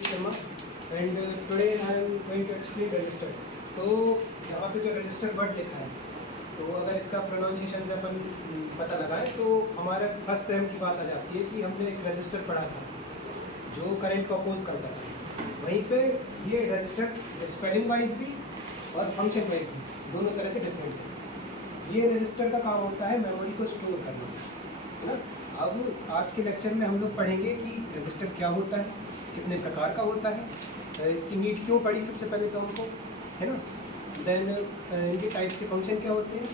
Sharma and today I am going to explain register. तो यहाँ पे जो रजिस्टर वर्ड लिखा है, तो अगर इसका प्रोनाउंसिएशन से अपन पता लगाएं तो हमारे फर्स्ट सेम की बात आ जाती है कि हमने एक रजिस्टर पढ़ा था जो करंट को अपोज करता था। वहीं पे ये रजिस्टर स्पेलिंग वाइज भी और फंक्शन वाइज भी दोनों तरह से डिफरेंट है। ये रजिस्टर का काम होता है मेमोरी को स्टोर करना, है ना। अब आज के लेक्चर में हम लोग पढ़ेंगे कि रजिस्टर क्या होता है, कितने प्रकार का होता है, इसकी नीड क्यों पड़ी सबसे पहले तो हमको, है ना। देन इनके टाइप्स के फंक्शन क्या होते हैं।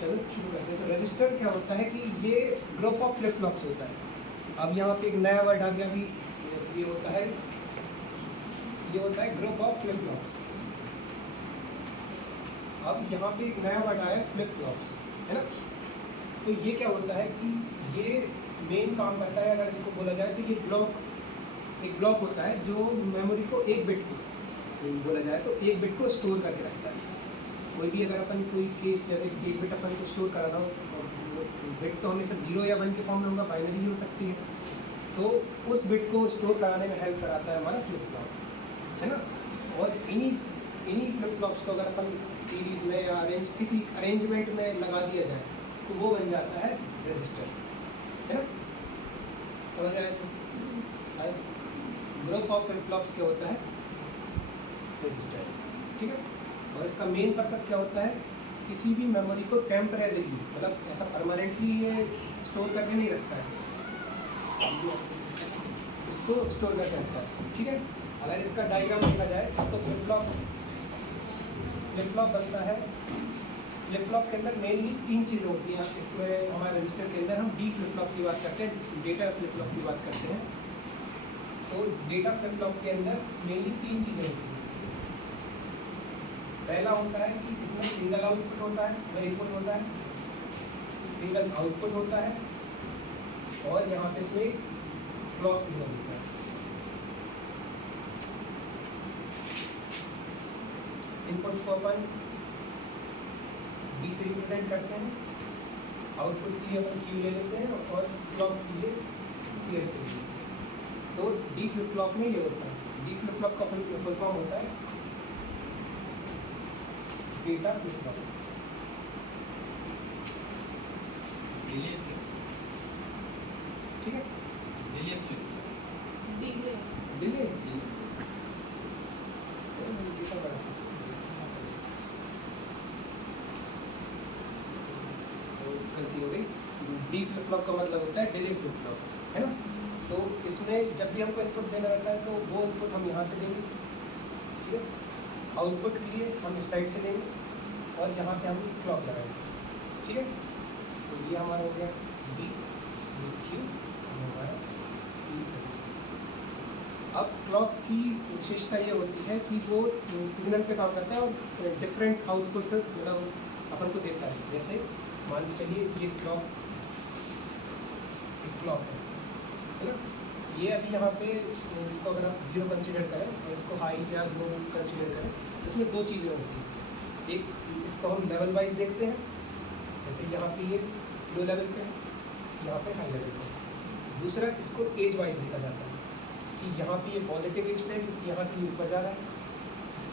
चलो शुरू करते हैं। तो रजिस्टर क्या होता है कि ये ग्रुप ऑफ फ्लिप फ्लॉप्स होता है। अब यहाँ पे एक नया वर्ड आ गया भी, ये होता है ग्रुप ऑफ फ्लिप फ्लॉप्स। अब यहाँ पे एक नया वर्ड आया फ्लिप फ्लॉप्स, है ना। तो ये क्या होता है कि ये मेन काम करता है, अगर इसको बोला जाए तो ये एक ब्लॉक होता है जो मेमोरी को एक बिट को बोला जाए तो एक बिट को स्टोर करके रखता है। कोई भी अगर अपन कोई केस जैसे एक बिट अपन को स्टोर कराना हो, बिट तो हमेशा 0 या 1 के फॉर्म में होगा, बाइनरी भी हो सकती है, तो उस बिट को स्टोर कराने में हेल्प कराता है हमारा फ्लिप फ्लॉप, है ना। और इन्हीं फ्लिप फ्लॉप्स को अगर अपन सीरीज़ में या किसी अरेंजमेंट में लगा दिया जाए तो वो बन जाता है रजिस्टर, है ना। समझ आया। ग्रुप ऑफ फ्लिप फ्लॉप्स क्या होता है, रजिस्टर, ठीक है। और इसका मेन पर्पस क्या होता है, किसी भी मेमोरी को टेम्परेरी, मतलब ऐसा परमानेंटली ये स्टोर करके नहीं रखता है, इसको स्टोर करके रखता है, ठीक है। अगर इसका डायग्राम देखा जाए तो फ्लिप फ्लॉप बनता है। फ्लिप फ्लॉप के अंदर मेनली 3 चीज़ें होती हैं। इसमें हमारे रजिस्टर के अंदर हम डी फ्लिप फ्लॉप की बात करते हैं, डेटा फ्लिप फ्लॉप की बात करते हैं। तो डेटा फ्लिप फ्लॉप के अंदर मेनली 3 चीज़ें होती हैं। पहला होता है कि इसमें सिंगल आउटपुट होता है, इनपुट होता है, सिंगल आउटपुट होता है, और यहाँ पे इसमें क्लॉक सिग्नल होता है। इनपुट को अपन डी से रिप्रेजेंट करते हैं, आउटपुट के लिए अपन क्यू ले लेते हैं, और क्लॉक के लिए सी लेते हैं। तो डी फ्लिप फ्लॉप में ये होता है। डी फ्लिप फ्लॉप का फुल फॉर्म होता है डेटा फ्लिप फ्लॉप, ठीक है। डिले गलती हो गई। डी फ्लिप फ्लॉप का मतलब होता है डिले फ्लिप फ्लॉप, है ना। तो इसमें जब भी हमको इनपुट देना रहता है तो वो इनपुट हम यहाँ से देंगे, ठीक है। आउटपुट के लिए हम इस साइड से लेंगे और यहाँ पे हम क्लॉक लगाएंगे, ठीक है। तो ये हमारा हो गया डी क्यू हमारा। अब क्लॉक की विशेषता ये होती है कि वो सिग्नल पे काम करता है और डिफरेंट आउटपुट मतलब अपन को देता है। जैसे मान के चलिए ये क्लॉक है ना। ये अभी यहाँ पे इसको अगर आप 0 कंसीडर करें और इसको हाई या लो कंसीडर करें तो इसमें 2 चीज़ें होती हैं। एक इसको हम लेवल वाइज देखते हैं, जैसे यहाँ पे ये लो लेवल पे है, यहाँ पे हाई लेवल पे है। दूसरा इसको एज वाइज देखा जाता है कि यहाँ पे ये पॉजिटिव एज पे है क्योंकि यहाँ से ऊपर जा रहा है,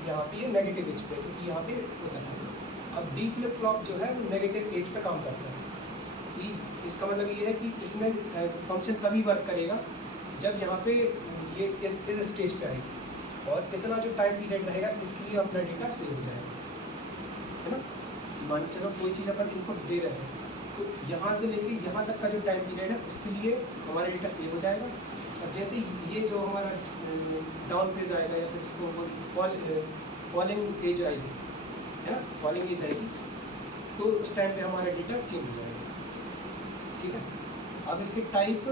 यहाँ पे ये नेगेटिव एज पे है क्योंकि यहाँ पे उतर रहा है। अब डी फ्लिप फ्लॉप जो है वो नेगेटिव एज पे काम करता है। कि इसका मतलब ये है कि इसमें फंक्शन तभी वर्क करेगा जब यहाँ पे ये इस स्टेज पे आएगी, और इतना जो टाइम पीरियड रहेगा इसके लिए अपना डेटा सेव हो जाएगा, है ना। मान के चलो कोई चीज़ अपन इनपुट दे रहे हैं तो यहाँ से लेके यहाँ तक का जो टाइम पीरियड है उसके लिए हमारा डेटा सेव हो जाएगा। और जैसे ये जो हमारा डाउन फेज आएगा या फिर इसको फॉलिंग एज आएगी, है ना, फॉलिंग एज आएगी, तो उस टाइम पे हमारा डेटा चेंज हो जाएगा, ठीक है। अब इसके टाइप्स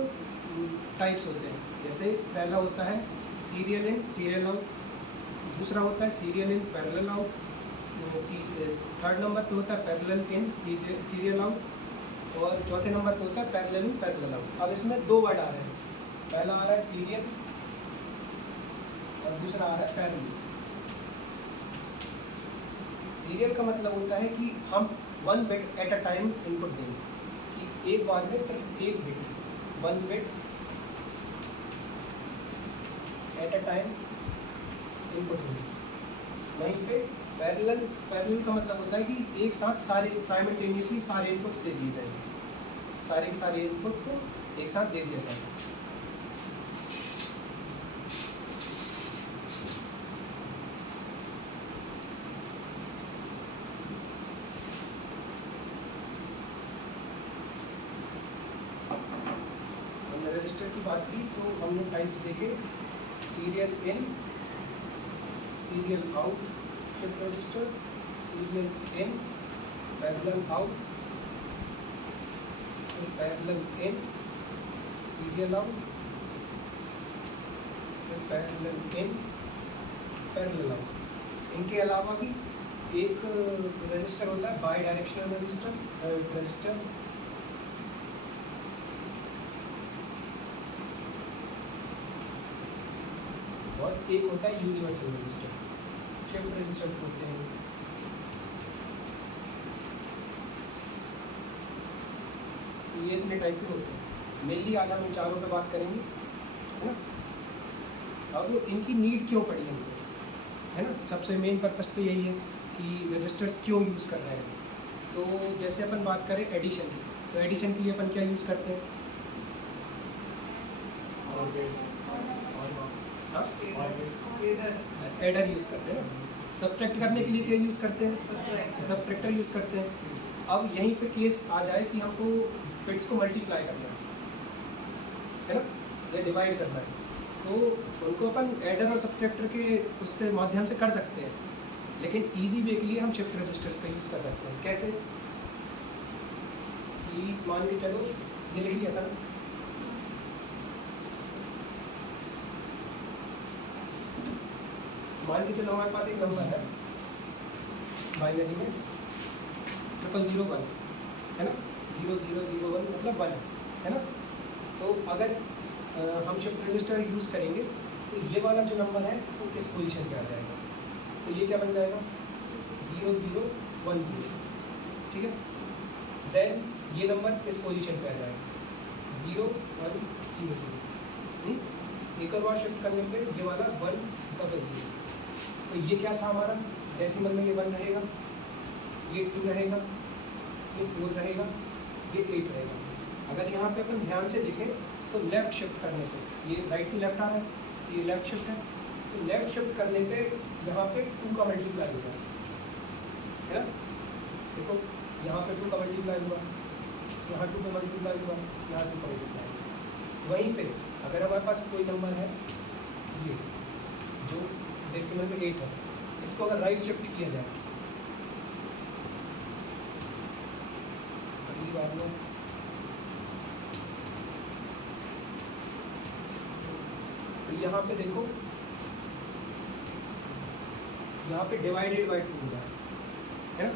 होते हैं। जैसे पहला होता है सीरियल इन सीरियल आउट, दूसरा होता है serial in parallel out, third number पे होता है पैरेलल इन सीरियल आउट, और चौथे नंबर पे होता है पैरेलल इन पैरेलल आउट। अब इसमें 2 वर्ड आ रहे हैं, पहला आ रहा है सीरियल और दूसरा आ रहा है पैरेलल। सीरियल का मतलब होता है कि हम 1 bit at a time input देंगे, कि एक बार में सिर्फ 1 bit 1 bit at a time input होंगे। वहीं पे पैरेलल का मतलब होता है कि एक साथ सारे साइमल्टेनियसली सारे इनपुट्स दे दिए जाएंगे, सारे के सारे इनपुट्स को एक साथ दे दिया जाएगा। हमने रजिस्टर की बात की तो हमने टाइप्स देखे, serial in, serial out shift register, serial in, parallel out, parallel in, serial out, parallel in, parallel out. इनके अलावा भी एक रजिस्टर होता है बाई डायरेक्शनल रजिस्टर, और एक होता है यूनिवर्सल रजिस्टर, शिफ्ट रजिस्टर्स होते हैं। ये इतने टाइप के होते हैं। मेनली आज हम इन चारों पे बात करेंगे, है ना। अब इनकी नीड क्यों पड़ी हमको, है ना। सबसे मेन पर्पस तो यही है कि रजिस्टर्स क्यों यूज़ कर रहे हैं। तो जैसे अपन बात करें एडिशन की, तो एडिशन के लिए अपन क्या यूज़ करते हैं, एडर यूज़ करते हैं ना। सब्ट्रैक्ट करने के लिए क्या यूज़ करते हैं, सब्ट्रैक्टर यूज़ करते हैं। अब यहीं पे केस आ जाए कि हमको बिट्स को मल्टीप्लाई करना है ना, या डिवाइड करना है, तो उनको अपन एडर और सब्ट्रैक्टर के उससे माध्यम से कर सकते हैं। लेकिन इजी वे के लिए हम शिफ्ट रजिस्टर्स का यूज़ कर सकते हैं। कैसे कि मान के चलो ये लिख लिया था, मान के चलो हमारे पास एक नंबर है बाइनरी में 0001, है ना, 0001 मतलब 1 है ना। तो अगर हम शिफ्ट रजिस्टर यूज़ करेंगे तो ये वाला जो नंबर है वो इस पोजीशन पे आ जाएगा, तो ये क्या बन जाएगा 0010, ठीक है। देन ये नंबर इस पोजीशन पे आ जाएगा 0100। एक और बार शिफ्ट करने पे ये वाला 100। तो ये क्या था हमारा, डेसिमल में ये 1 रहेगा, ये 2 रहेगा, ये 4 रहेगा, ये 8 रहेगा। अगर यहाँ पे अपन ध्यान से देखें तो लेफ़्ट शिफ्ट करने पे ये राइट टू लेफ्ट आ रहा है, ये लेफ़्ट शिफ्ट है, तो लेफ़्ट शिफ्ट करने पे यहाँ पे 2 का मल्टीप्लाई होगा, है ना। देखो यहाँ पे 2 का मल्टीप्लाई हुआ, यहाँ 2 का मल्टीप्लाई हुआ, यहाँ 2 का मल्टीप्लाई हुआ। वहीं पे अगर हमारे पास कोई नंबर है ये जो डेसिमल में 8 है, इसको अगर राइट शिफ्ट किया जाए, अगली बार में तो यहाँ पे देखो, यहाँ पे डिवाइडेड बाई 2 हुआ है ना।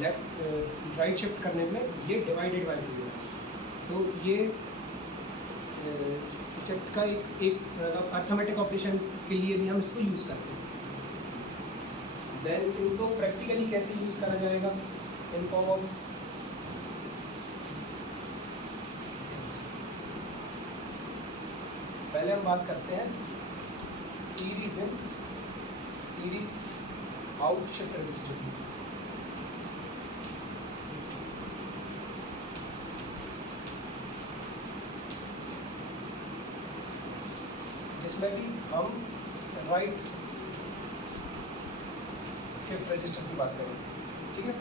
लेफ्ट राइट शिफ्ट करने में ये डिवाइडेड बाई 2 हुआ, तो ये शिफ्ट का एक अर्थमेटिक ऑपरेशन के लिए भी हम इसको यूज़ करते हैं। देन इनको प्रैक्टिकली कैसे यूज़ करा जाएगा, इन फॉर्म ऑफ पहले हम बात करते हैं series in, series out shift register की। जिसमें भी हम राइट शिफ्ट रजिस्टर की बात करें, ठीक है।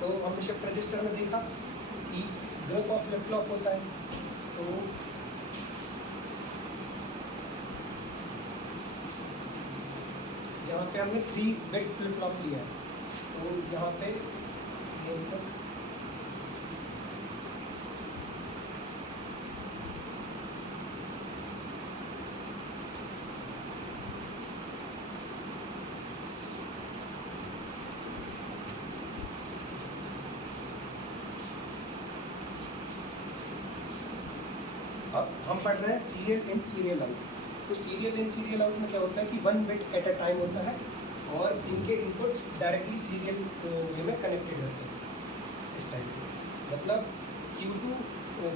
तो हमने शिफ्ट रजिस्टर में देखा कि ग्रुप ऑफ फ्लिप फ्लॉप होता है, तो यहाँ पे हमने 3 बिट फ्लिप फ्लॉप लिया है, तो यहाँ पे अब हम पढ़ रहे हैं सीरियल इन सीरियल आउट। तो सीरियल इन सीरियल आउट में क्या होता है कि 1 बिट एट अ टाइम होता है और इनके इनपुट्स डायरेक्टली सीरियल वे में कनेक्टेड होते हैं इस टाइप से। मतलब Q2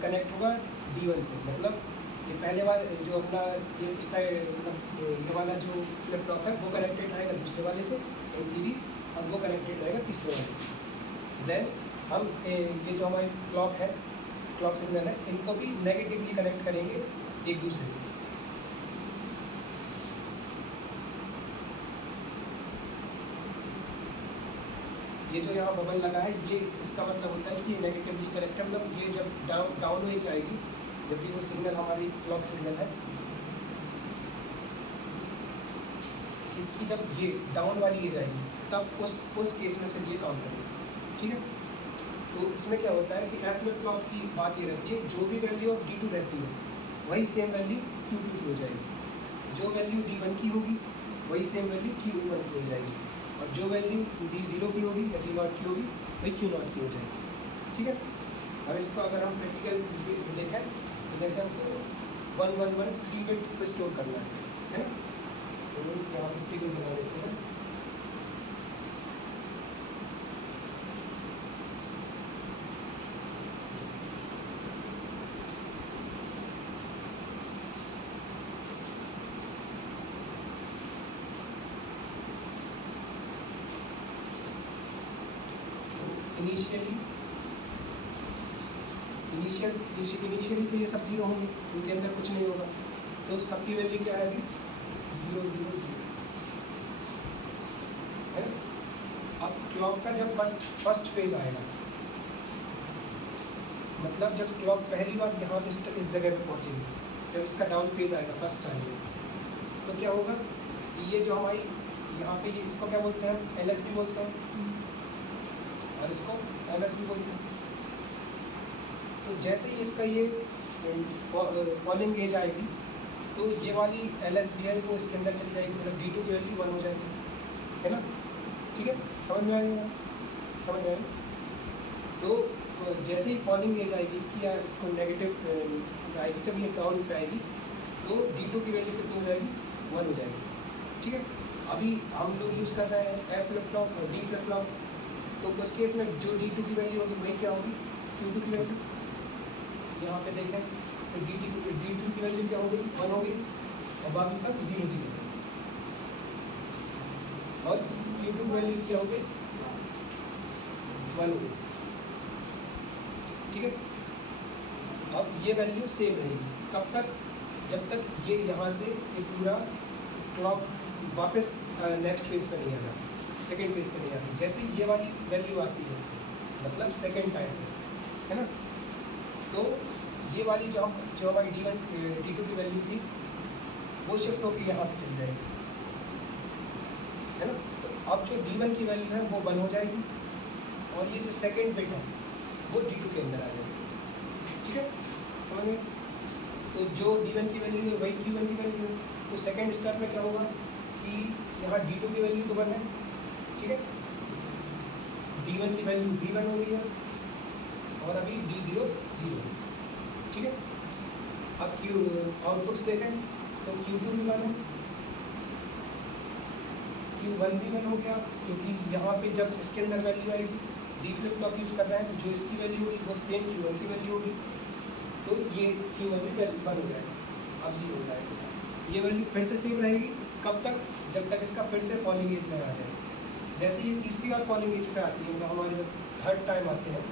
कनेक्ट होगा D1 से, मतलब ये पहले वाला जो अपना ये इस साइड मतलब ये वाला जो फ्लिप फ्लॉप है वो कनेक्टेड रहेगा दूसरे वाले से इन सीरीज, और वो कनेक्टेड रहेगा तीसरे वाले से। देन हम ये जो हमारी क्लॉक है, क्लॉक सिग्नल है, इनको भी नेगेटिवली कनेक्ट करेंगे एक दूसरे से। ये जो यहाँ बबल लगा है, ये इसका मतलब होता है कि ये नेगेटिवली कनेक्ट है, मतलब ये जब डाउन वेज आएगी, जब भी वो सिग्नल हमारी क्लॉक सिग्नल है, इसकी जब ये डाउन वाली एज आएगी तब उस केस में से ये काम करेगी। ठीक है, तो इसमें क्या होता है कि एफ फ्लिप फ्लॉप की बात ये रहती है, जो भी वैल्यू ऑफ D2 रहती है वही सेम वैल्यू Q2 की हो जाएगी। जो वैल्यू D1 की होगी वही सेम वैल्यू Q1 की हो जाएगी, और जो वैल्यू D0 की होगी या D0 की होगी वही Q0 की हो जाएगी। ठीक है, अब इसको अगर हम प्रैक्टिकल देखें तो जैसे हमको 111 3 बिट पे स्टोर करना है ना, तो यहाँ प्रैक्टिकल बना देते हैं। इनिशियली तो ये सब जीरो होंगे, उनके अंदर कुछ नहीं होगा, तो सबकी वैल्यू क्या है अभी 0 0 0 है। अब क्लॉक का जब फर्स्ट फेज आएगा, मतलब जब क्लॉक पहली बार यहाँ इस जगह पे पहुँचेगी, जब इसका डाउन फेज आएगा फर्स्ट टाइम, तो क्या होगा, ये जो हमारी यहाँ पे ये इसको क्या बोलते हैं, LSB बोलते हैं, और इसको LSB बोलते हैं। तो जैसे ही इसका ये फॉलिंग एज आएगी, तो ये वाली LSB है वो इसके अंदर चली जाएगी, मतलब D2 की वैल्यू 1 हो जाएगी, है ना। ठीक है, समझ में आएगा, समझ में आएगा। तो जैसे ही फॉलिंग एज आएगी इसकी, या इसको नेगेटिव आएगी, जब ये डाउन पे आएगी तो D2 की वैल्यू कितनी हो जाएगी, 1 हो जाएगी। ठीक है, अभी हम लोग यूज़ कर रहे हैं F फ्लिप फ्लॉप और D फ्लिप फ्लॉप, तो उस केस में जो D2 की वैल्यू होगी वही क्या होगी, Q2 की वैल्यू। यहाँ पे देखें तो D2 की वैल्यू क्या होगी, 1 होगी, और बाकी सब 0 0, और Q2 की वैल्यू क्या होगी, 1 होगी। ठीक है, अब ये वैल्यू सेम रहेगी कब तक, जब तक ये यहाँ से ये पूरा क्लॉक वापस नेक्स्ट फेज पर नहीं आ जाता, सेकेंड फेज पर नहीं आती। जैसे ये वाली वैल्यू आती है, मतलब सेकेंड टाइम, है ना, तो ये वाली जो हमारी D2 की वैल्यू थी वो शिफ्ट होकर यहाँ पे चली जाएगी, है ना। तो अब जो D1 की वैल्यू है वो 1 हो जाएगी, और ये जो सेकेंड बिट है वो D2 के अंदर आ जाएगी। ठीक है, समझ में। तो जो D1 की वैल्यू है वही D1 की वैल्यू है, तो सेकेंड स्टेप में क्या होगा कि यहाँ D2 की वैल्यू तो 1 है, ठीक है, D1 की वैल्यू भी 1 हो गई है, और अभी D0 0। ठीक है, अब आउटपुट्स देखें तो Q2 भी 1 है, Q1 भी 1 हो गया, क्योंकि यहाँ पे जब इसके अंदर वैल्यू आएगी, D फ्लिप फ्लॉप यूज़ कर रहे हैं, तो जो इसकी वैल्यू होगी वो सेम Q1 की वैल्यू होगी, तो ये Q1 भी 1 हो जाएगा, अब 0 हो जाएगा। ये वैल्यू फिर से सेम रहेगी, कब तक, जब तक इसका फिर से फॉलिंग एज में आ जाए। जैसे ये तीसरी बार फॉलिंग एज पे आती है, मतलब हमारे जब थर्ड टाइम आते हैं,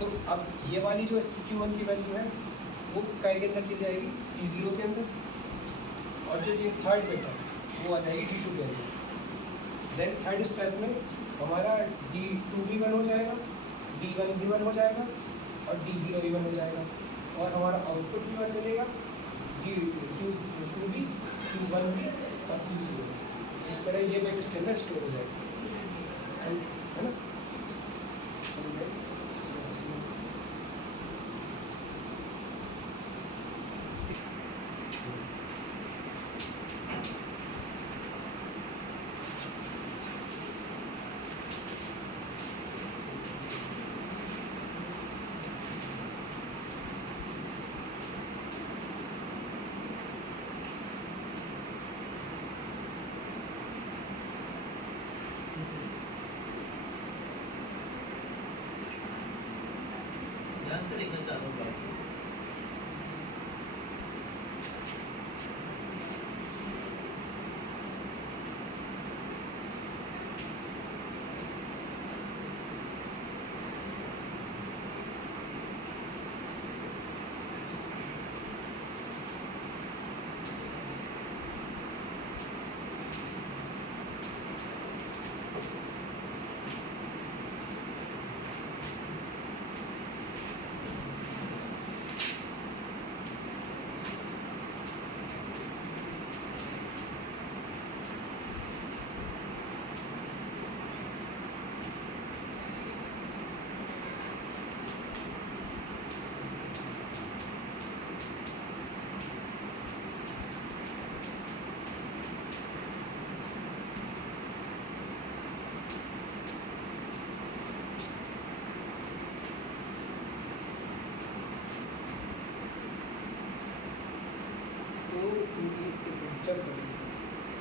तो अब ये वाली जो इसकी Q1 की वैल्यू है वो कई के अंदर चली जाएगी, D0 के अंदर, और जो ये थर्ड बिट है वो आ जाएगी D2 के अंदर। देन थर्ड स्टेप में हमारा D2 भी 1 हो जाएगा, D1 भी 1 हो जाएगा, और D0 भी 1 हो जाएगा, और हमारा आउटपुट भी 1 मिलेगा, Q2 भी, Q1 भी, और Q0। इस तरह ये बिट इसके अंदर स्टोर हो जाएगी, है ना।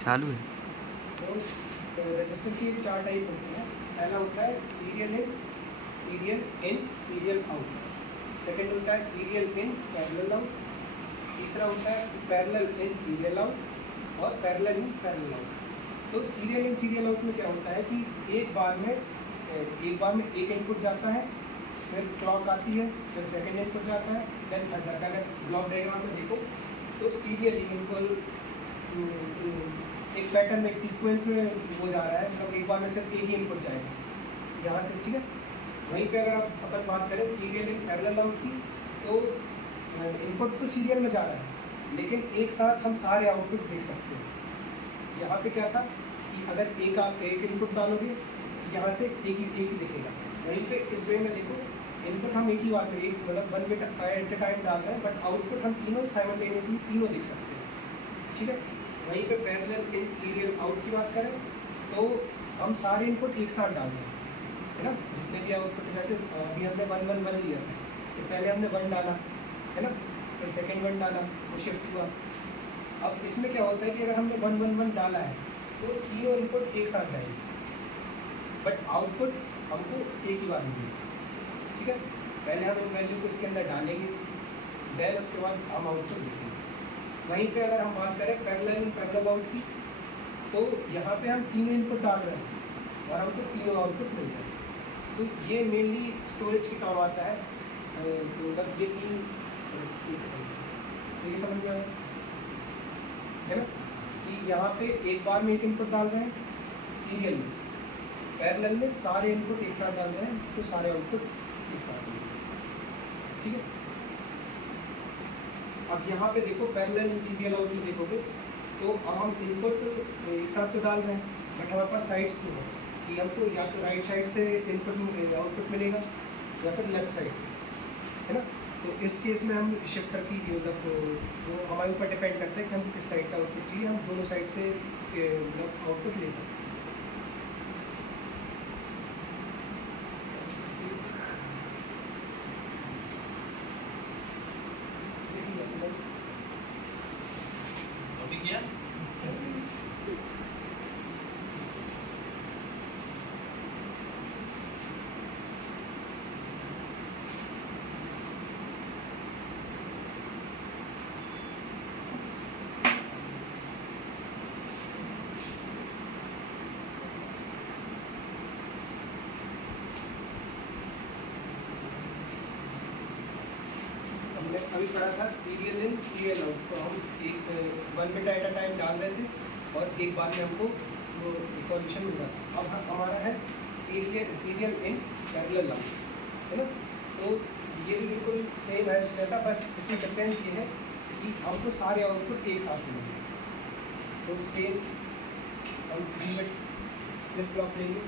चालू है। तो रजिस्टर की 4 टाइप होती हैं। पहला होता है serial in, serial out. Second होता है सीरियल इन पैरेलल आउट। तीसरा होता है पैरेलल इन सीरियल आउट और पैरेलल इन पैरेलल आउट। तो सीरियल इन सीरियल आउट में क्या होता है कि एक बार में एक इनपुट जाता है, फिर क्लॉक आती है, फिर सेकंड इनपुट जाता है, देन अगर ब्लॉक डायग्राम में देखो तो सीरियली इनको एक पैटर्न में, एक सीक्वेंस में वो जा रहा है, मतलब एक बार में सिर्फ एक ही इनपुट जाएगा यहाँ से, ठीक है। वहीं पे अगर आप अपन बात करें सीरियल इन पैरेलल आउट की, तो इनपुट तो सीरियल में जा रहा है, लेकिन एक साथ हम सारे आउटपुट देख सकते हैं। यहाँ पे क्या था कि अगर एक इनपुट डालोगे यहाँ से एक ही दिखेगा। वहीं पे इस वे में देखो, इनपुट हम एक ही बार में, एक मतलब 1 बिट एट अ टाइम डाल रहे हैं, बट आउटपुट हम तीनों साइमल्टेनियसली तीनों देख सकते हैं, ठीक है। वहीं पे पैरेलल इन सीरियल आउट की बात करें तो हम सारे इनपुट एक साथ डाल रहे हैं, है ना। जितने भी आउटपुट, जैसे अभी हमने 1 1 1 लिया था, तो पहले हमने 1 डाला, है ना, फिर सेकेंड 1 डाला, वो शिफ्ट हुआ। अब इसमें क्या होता है कि अगर हमने 1 1 1 डाला है तो तीनों इनपुट एक साथ जाएंगे, बट आउटपुट हमको एक ही बार मिलेगा, ठीक है। पहले हम इन वैल्यू को इसके अंदर डालेंगे, देन उसके बाद हम आउटपुट देखेंगे। वहीं पे अगर हम बात करें पैरेलल इन पैरेलल आउट की, तो यहाँ पे हम तीनों इनपुट डाल रहे हैं और हमको तीनों आउटपुट मिल रहे हैं। तो ये मेनली स्टोरेज के काम आता है। मतलब ये तीन, ये समझ में आया है ना, कि यहाँ पे एक बार में एक इनपुट डाल रहे हैं सीरियल में, पैरेलल में सारे इनपुट एक साथ डाल रहे हैं, तो सारे आउटपुट एक साथ मिल रहे हैं, ठीक है। अब यहाँ पे देखो पैरेलल इन सीरियल आउट में देखोगे तो अब हम इनपुट एक साथ तो डाल रहे हैं, बट हमारे पास साइड्स तो है कि हमको या तो राइट साइड से इनपुट आउटपुट मिलेगा या फिर लेफ्ट साइड से, है ना। तो इस केस में हम शिफ्टर की मतलब वो हमारे ऊपर डिपेंड करता है कि हम किस साइड से आउटपुट चाहिए, हम दोनों साइड से मतलब आउटपुट ले सकते हैं। अभी पढ़ा था सीरियल इन सीरियल आउट, तो हम एक 1 बिट एट अ टाइम डाल रहे थे और एक बार में हमको वो सॉल्यूशन मिल रहा था। अब हमारा है सीरियल इन पैरेलल आउट, है ना। तो ये भी बिल्कुल सेम है जैसा, बस इसमें डिफरेंस ये है कि हमको सारे आउटपुट एक साथ मिलेंगे। तो सेम हम 3 बिट फ्लिप फ्लॉप लेंगे,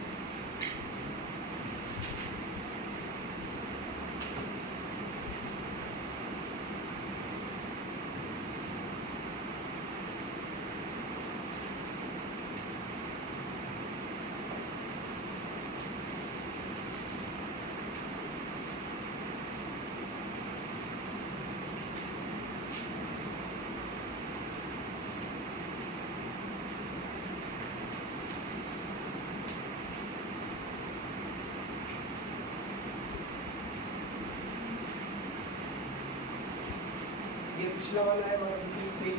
ये पिछला वाला है हमारा बिल्कुल सेम।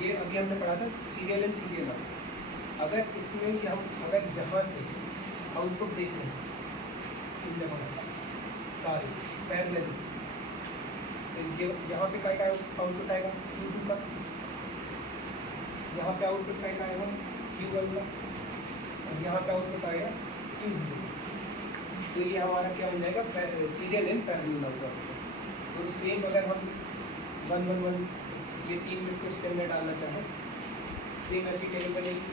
ये अभी हमने पढ़ा था सीरियल इन सीरियल आउट। अगर इसमें हम अगर यहाँ से आउटपुट देख लें, इन जगह से सारे पैरेलल, ये यहाँ पे का आउटपुट आएगा Q2 का, यहाँ पे आउटपुट का आएगा Q1 का, और यहाँ पे आउटपुट आएगा Q0। तो ये हमारा क्या हो जाएगा, सीरियल इन पैरेलल आउट। तो सेम अगर हम 1 1 1 ये 3 बिट को इसके अंदर डालना चाहें, सेम ऐसी टेबल बनेगी।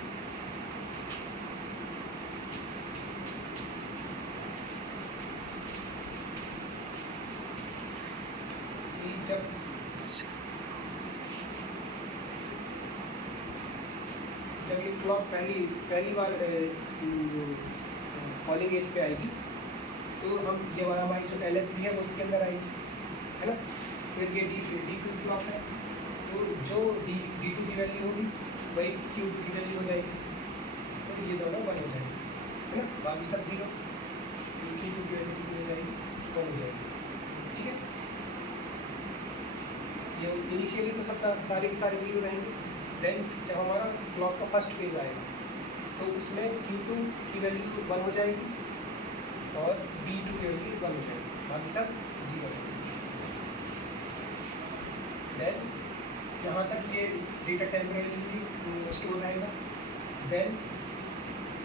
जब ये क्लॉक पहली बार फॉलिंग एज पे आएगी, तो हम ये वाला हमारी जो LSB है वो उसके अंदर आएगी, है ना। फिर ये डी क्लॉक है, तो जो की वैल्यू होगी वही Q2 की वैल्यू हो जाएगी, तो ये दोनों 1 हो जाएंगे, है ना। बाकी सब 0, Q2 की वैल्यू कितनी हो जाएगी, 1 हो जाएगी, ठीक है। ये इनिशियली तो सब सारे के सारे 0 रहेंगे। देन जब हमारा क्लॉक का फर्स्ट फेज आएगा तो उसमें Q2 की वैल्यू 1 हो जाएगी और B2 की वैल्यू 1 हो जाएगी, बाकी सब 0 रहेंगे। देन जहाँ तक ये डेटा टेम्परेरी स्टोर रहेगा, देन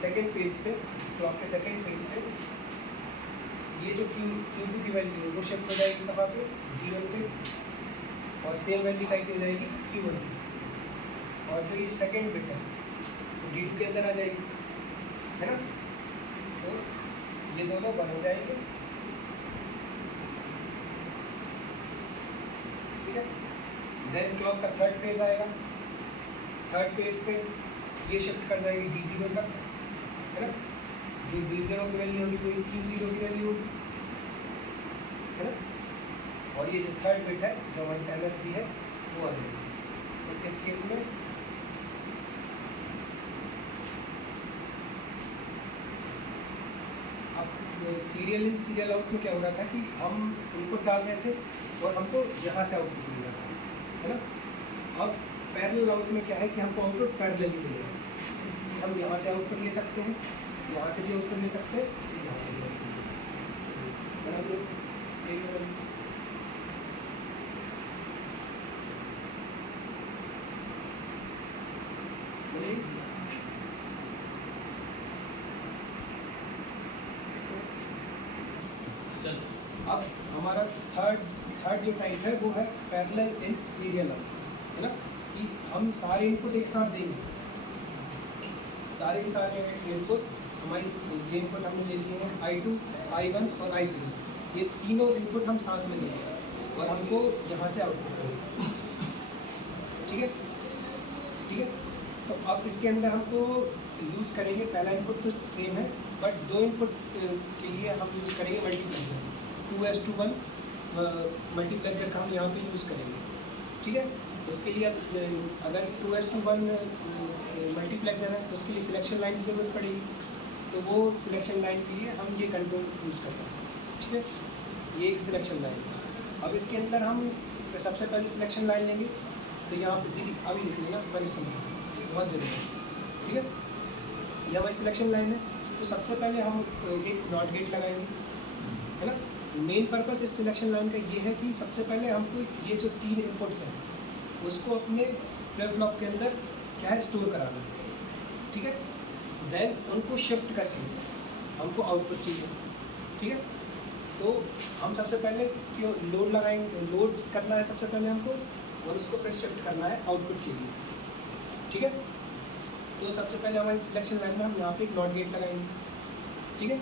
सेकेंड फेज पे, क्लॉक के सेकेंड फेज पे ये जो Q2 की वैल्यू है वो शिफ्ट हो जाएगी कहाँ पे, D1 पे, और सेम वैल्यू टाइप हो जाएगी Q1 की, और जो ये सेकेंड बिट है तो D2 के अंदर आ जाएगी, है ना। तो ये दोनों 1 हो जाएंगे, ठीक है। देन क्लॉक का थर्ड फेज आएगा, थर्ड फेज पे ये शिफ्ट कर जाएगी D0 तक, है ना। जो D0 की वैल्यू होगी वो Q0 की वैल्यू होगी, है ना। और ये जो थर्ड बिट है जो हमारी MSB है वो आ जाएगी। तो इस केस में अब सीरियल इन सीरियल आउट में क्या हो रहा था कि हम इनपुट डाल रहे थे और हमको यहाँ से आउटपुट मिल रहा था, है ना। अब पैरेलल आउट में क्या है कि हमको आउटपुट पैरेलली मिलेगा, हम यहाँ से आउटपुट ले सकते हैं, यहाँ से भी आउटपुट ले सकते हैं, यहाँ से भी आउटपुट ले सकते हैं, बराबर। अब हमारा थर्ड जो टाइप है वो है पैरेलल इन सीरियल आउट, है ना। कि हम सारे इनपुट एक साथ देंगे, सारे के सारे इनपुट हमारी ये इनपुट हमने ले लिए हैं I2, I1 और I0, ये तीनों इनपुट हम साथ में लेंगे और हमको यहाँ से आउटपुट करेंगे, ठीक है, ठीक है। तो अब इसके अंदर हमको यूज़ करेंगे, पहला इनपुट तो सेम है बट दो इनपुट के लिए हम यूज़ करेंगे मल्टीप्लेक्सर, 2:1 मल्टीप्लेक्सर का हम यहाँ पे यूज़ करेंगे, ठीक है। उसके लिए अब अगर 2:1 मल्टीप्लेक्सर है तो उसके लिए सिलेक्शन लाइन की ज़रूरत पड़ेगी, तो वो सिलेक्शन लाइन के लिए हम ये कंट्रोल यूज़ करते हैं, ठीक है। ये एक सिलेक्शन लाइन है। अब इसके अंदर हम सबसे पहले सिलेक्शन लाइन लेंगे, तो यहाँ पे दीदी अभी लिख लेना, परिश्रम बहुत जरूरी है, ठीक है। ये हमारी सिलेक्शन लाइन है, तो सबसे पहले हम एक नॉट गेट लगाएंगे, है ना। मेन पर्पस इस सिलेक्शन लाइन का ये है कि सबसे पहले हमको ये जो 3 इनपुट्स हैं उसको अपने फ्लिप फ्लॉप के अंदर क्या है स्टोर कराना है, ठीक है। देन उनको शिफ्ट करके हमको आउटपुट चाहिए, ठीक है। तो हम सबसे पहले क्यों लोड लगाएंगे, लोड करना है सबसे पहले हमको, और उसको फिर शिफ्ट करना है आउटपुट के लिए, ठीक है। तो सबसे पहले हमारी सिलेक्शन लाइन में हम यहाँ पे एक नॉट गेट लगाएंगे, ठीक है,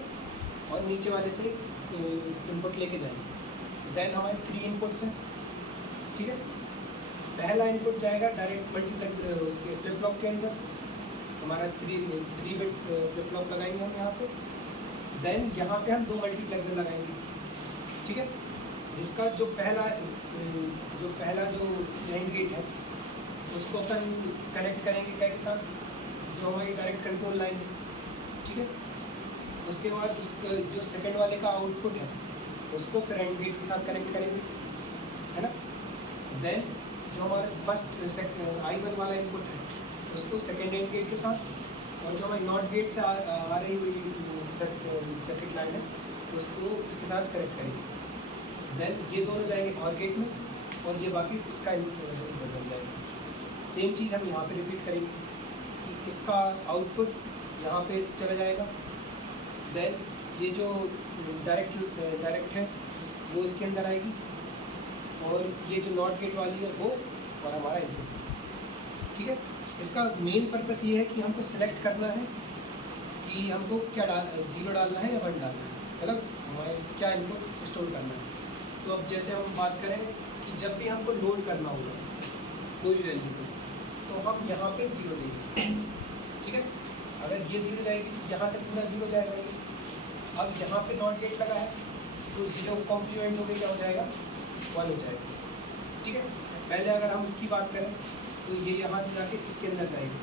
और नीचे वाले से इनपुट लेके जाएंगे। देन हमारे 3 इनपुट्स हैं, ठीक है। पहला इनपुट जाएगा डायरेक्ट मल्टीप्लेक्स उसके फ्लिप फ्लॉप के अंदर, हमारा 3 बिट फ्लिप फ्लॉप लगाएंगे हम यहाँ पे। देन यहाँ पे हम 2 मल्टीप्लेक्सर लगाएंगे, ठीक है। जिसका जो पहला जो NAND गेट है उसको अपन कनेक्ट करेंगे क्या के साथ, जो हमारी डायरेक्ट कंट्रोल लाइन है, ठीक है। उसके बाद जो सेकंड वाले का आउटपुट है उसको फिर AND गेट के साथ कनेक्ट करेंगे, है ना। देन जो हमारा फर्स्ट I1 वाला इनपुट है उसको सेकेंड AND गेट के साथ, और जो हमारी नॉट गेट से आ रही हुई सर्किट लाइन है उसको इसके साथ कनेक्ट करेंगे। देन ये दोनों जाएंगे और गेट में, और ये बाकी इसका इनपुट बन जाएगा। सेम चीज़ हम यहाँ पे रिपीट करेंगे कि इसका आउटपुट यहाँ पे चला जाएगा। देन ये जो डायरेक्ट है वो इसके अंदर आएगी, और ये जो नॉट गेट वाली है वो और हमारा इनपुट, ठीक है। इसका मेन पर्पस ये है कि हमको सिलेक्ट करना है कि हमको क्या 0 डालना है या 1 डालना है, मतलब हमारे क्या इनपुट स्टोर करना है। तो अब जैसे हम बात करें कि जब भी हमको लोड करना होगा कोई वैल्यू को, तो हम यहाँ पे 0 देंगे, ठीक है। अगर ये 0 जाएगी तो यहाँ से पूरा 0 जाएगा। अब यहाँ पे नॉट गेट लगा है तो 0 कॉम्प्लीमेंट हो गया, क्या हो जाएगा 1 हो जाएगा, ठीक है। पहले अगर हम इसकी बात करें तो ये यहाँ से जाके इसके अंदर जाएगी,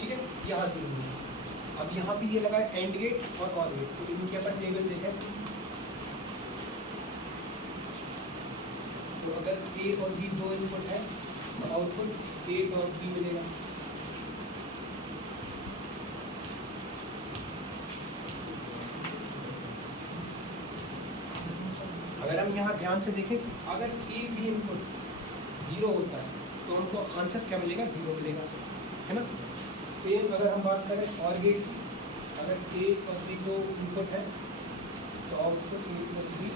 ठीक है, यहाँ 0 होगी। अब यहाँ पे ये लगा है एंड गेट और गेट, तो इनके अपन टेबल देखें तो अगर ए और बी दो इनपुट है तो आउटपुट ए और बी मिलेगा। अगर हम यहाँ ध्यान से देखें, अगर ए बी इनपुट 0 होता है तो हमको आंसर क्या मिलेगा, 0 मिलेगा, है ना। सेम अगर हम बात करें और गेट, अगर ए और बी को इनपुट है तो आउटपुट ए प्लस बी।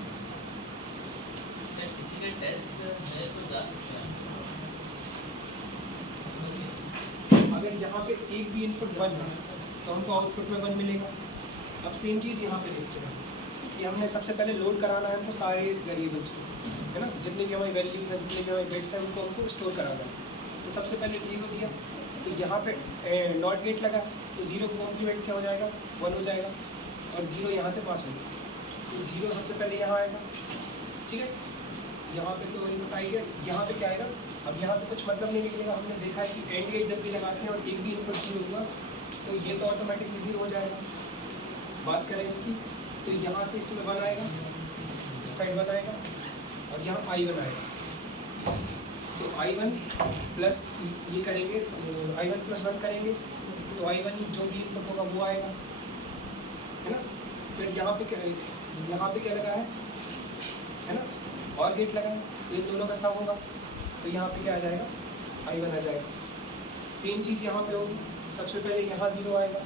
किसी का टेस्ट है तो जा सकते हैं। अगर यहाँ पे एक भी इनपुट 1 है तो हमको आउटपुट में 1 मिलेगा। अब सेम चीज़ यहाँ पे देखते हैं कि हमने सबसे पहले लोड कराना है हमको सारे वेरिएबल्स को, है ना, जितने भी हमारी वैल्यूज हैं, जितने भी हमारे बिट्स हैं, उनको हमको स्टोर कराना है। तो सबसे पहले 0 दिया, तो यहाँ पे नॉट गेट लगा तो 0 को कॉम्प्लीमेंट क्या हो जाएगा, 1 हो जाएगा, और 0 यहाँ से पास होगा तो 0 सबसे पहले यहाँ आएगा, ठीक है। यहाँ पे तो इनपुट आएगा, यहाँ पे क्या आएगा, अब यहाँ पे कुछ मतलब नहीं निकलेगा। हमने देखा है कि एंड गेट जब भी लगाते हैं और एक भी इनपुट 0 होगा तो ये तो ऑटोमेटिकली 0 हो जाएगा। बात करें इसकी तो यहाँ से इसमें 1 आएगा, इस साइड 1 आएगा, और यहाँ I1 आएगा। तो I1 प्लस ये करेंगे, I1 प्लस 1 करेंगे तो I1 जो भी इनपुट होगा वो आएगा, है ना। फिर यहाँ पे क्या लगा है ना, और गेट लगा है, तो इन दोनों का सम होगा तो यहाँ पे क्या आ जाएगा, I1 आ जाएगा। सेम चीज़ यहाँ पे होगी, सबसे पहले यहाँ 0 आएगा,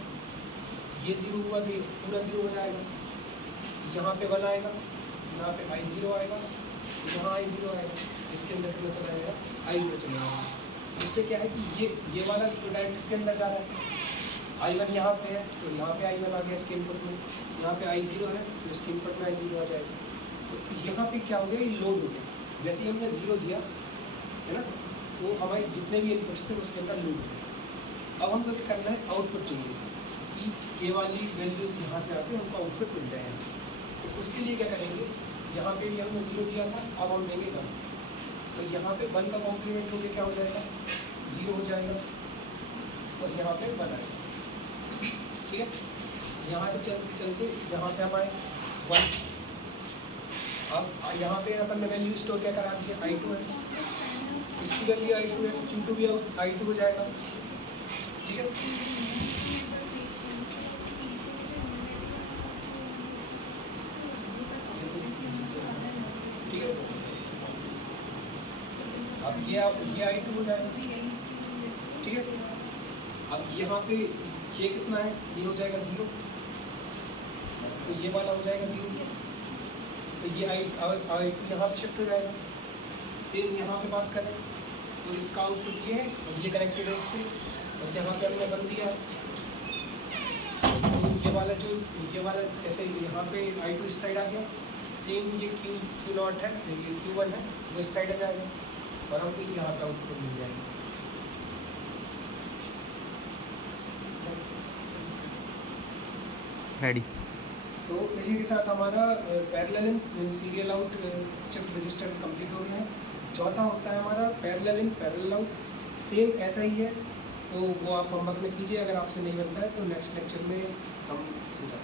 ये 0 हुआ तो ये पूरा 0 हो जाएगा, यहाँ पे 1 आएगा, यहाँ पे I0 आएगा, यहाँ I0 आएगा, इसके अंदर कितना चला जाएगा, I0 चला जाएगा। इससे क्या है कि ये वाला तो डायरेक्ट इसके अंदर जा रहा है, I1 यहाँ पे है तो यहाँ पे I1 आ गया इसके इनपुट में, यहाँ पे I0 है तो इसके इनपुट में I0 आ जाएगा। तो यहाँ पे क्या हो गया, ये लोड हो गया, जैसे ही हमने 0 दिया है ना, तो हमारे जितने भी इनपुट्स थे उसके अंदर लोड हो गया। अब हमको क्या करना है, आउटपुट चाहिए कि ये वाली वैल्यूज यहाँ से आके हमको आउटपुट मिल जाए। तो उसके लिए क्या करेंगे, यहाँ पे भी हमने 0 दिया था, अब हम देंगे 1, तो यहाँ पे 1 का कॉम्प्लीमेंट हो गया क्या हो जाएगा, 0 हो जाएगा, और यहाँ पे 1 आएगा, ठीक है। यहाँ से चलते चलते यहाँ पे हम आए 1। अब यहाँ पे अपन ने वैल्यू स्टोर क्या करा दिया, I2 है, इसकी वैल्यू I2 है, Q2 भी I2 हो जाएगा, ठीक है। ठीक है, अब ये I2 हो जाएगा, ठीक है। अब यहाँ पे ये कितना है, ये हो जाएगा 0, तो ये वाला हो जाएगा 0, तो ये I2 यहाँ पे शिफ्ट हो जाएगा। सेम यहाँ पे बात करें तो इसका आउटपुट ये है और ये कनेक्टेड है इससे, और यहाँ पे हमने 1 दिया, तो ये वाला जैसे यहाँ पे I2 इस साइड आ गया, सेम ये Q0 है, ये Q1 है, वो इस साइड आ जाएगा और हमको यहाँ पे आउटपुट मिल जाएगा। रेडी। तो इसी के साथ हमारा parallel in serial out shift register complete हो गया है। चौथा होता है हमारा parallel in parallel out, same ऐसा ही है, तो वो आप होमवर्क में कीजिए। अगर आपसे नहीं बनता है तो नेक्स्ट लेक्चर में हम सीखा